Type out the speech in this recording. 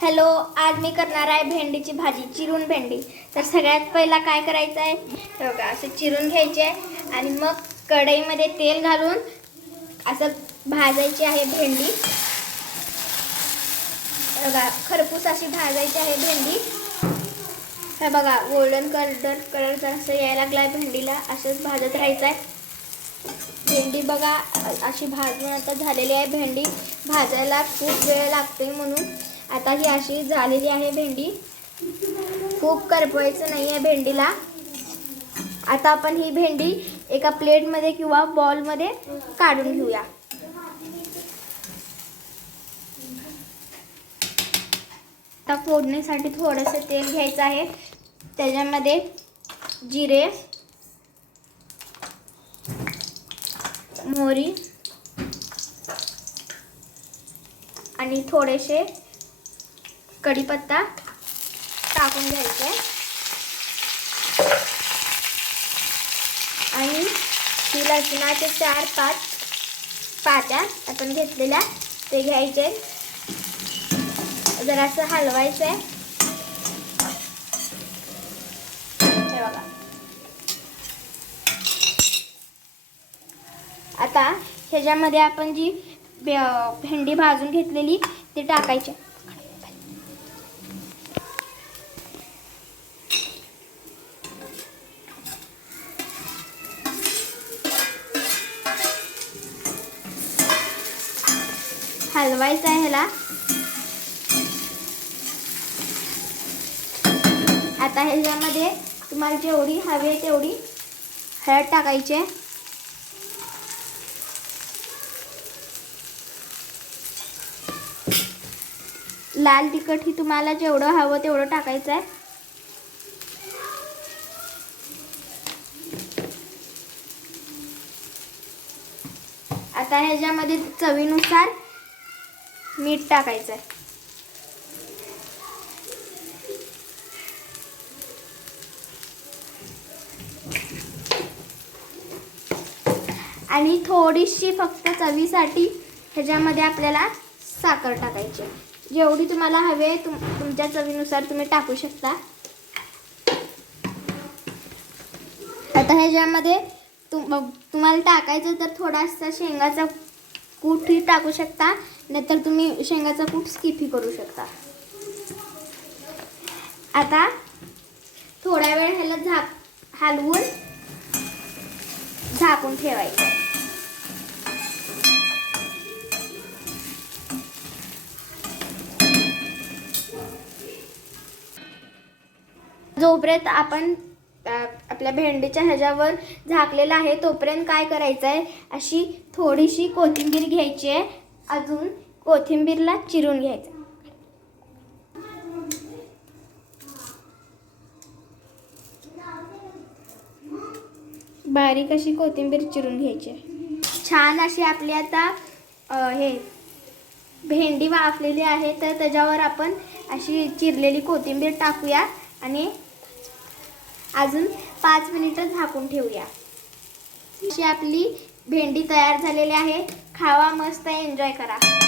Hello आज मी करणार आहे भेंडीची भाजी चिरून भेंडी. तर सगळ्यात पहिला काय करायचं आहे? बघा असं चिरून घ्यायचे आहे आणि मग कढईमध्ये तेल घालून असं भाजायची आहे भेंडी. बघा खरपूस अशी भाजायची आहे भेंडी. हे बघा गोल्डन कलर कलरचा असं यायला लागला आहे भेंडीला असंच भाजत राहायचं आहे. भेंडी बघा अशी भाजून आता झालेली आहे भेंडी. भाजायला खूप वेळ लागतोय म्हणून. आता ही अशी झालेली आहे भेंडी. खूप करपवायचं नाही आहे भेंडीला. आता आपण ही भेंडी एका प्लेटमध्ये किंवा बॉलमध्ये काढून घेऊया. आता फोडणीसाठी थोडंसं तेल घ्यायचं आहे. त्याच्यामध्ये जिरे मोहरी आणि थोडेसे कढीपत्ता टाकून घ्यायचे. आणि ही लसणाचे चार पाच पात्या आपण घेतलेल्या ते घ्यायचे. जरासं हलवायचं आहे. हे बघा. आता ह्याच्यामध्ये आपण जी भेंडी भाजून घेतलेली ती टाकायची. हलवायचं आहे ह्याला. आता ह्याच्यामध्ये तुम्हाला जेवढी हवी आहे तेवढी हळद टाकायची आहे. लाल तिखट ही तुम्हाला जेवढं हवं तेवढं टाकायचं आहे. आता ह्याच्यामध्ये चवीनुसार मीठ टाकायचं आहे आणि थोडीशी फक्त चवीसाठी ह्याच्यामध्ये आपल्याला साखर टाकायची आहे. जेवढी तुम्हाला हवे तुम तुमच्या चवीनुसार तुम्ही टाकू शकता आता ह्याच्यामध्ये तुम तुम्हाला टाकायचं तर थोडासा शेंगाचा कूटही टाकू शकता नाहीतर तुम्ही शेंगाचा कूट स्किपही करू शकता. आता थोड्या वेळ ह्याला झाक हलवून झाकून ठेवायचं. जोपर्यंत आपण आपल्या भेंडीच्या ह्याच्यावर झाकलेलं आहे. तोपर्यंत काय करायचं आहे अशी थोडीशी कोथिंबीर घ्यायची आहे. अजून कोथिंबीरला चिरून घ्यायचं. बारीक अशी कोथिंबीर चिरून घ्यायची आहे. छान अशी आपली आता हे भेंडी वाफलेली आहे. तर त्याच्यावर आपण अशी चिरलेली कोथिंबीर टाकूया आणि अजून पाच मिनिटं झाकून ठेवूया. अशी आपली भेंडी तयार झालेली आहे. खावा मस्त एन्जॉय करा.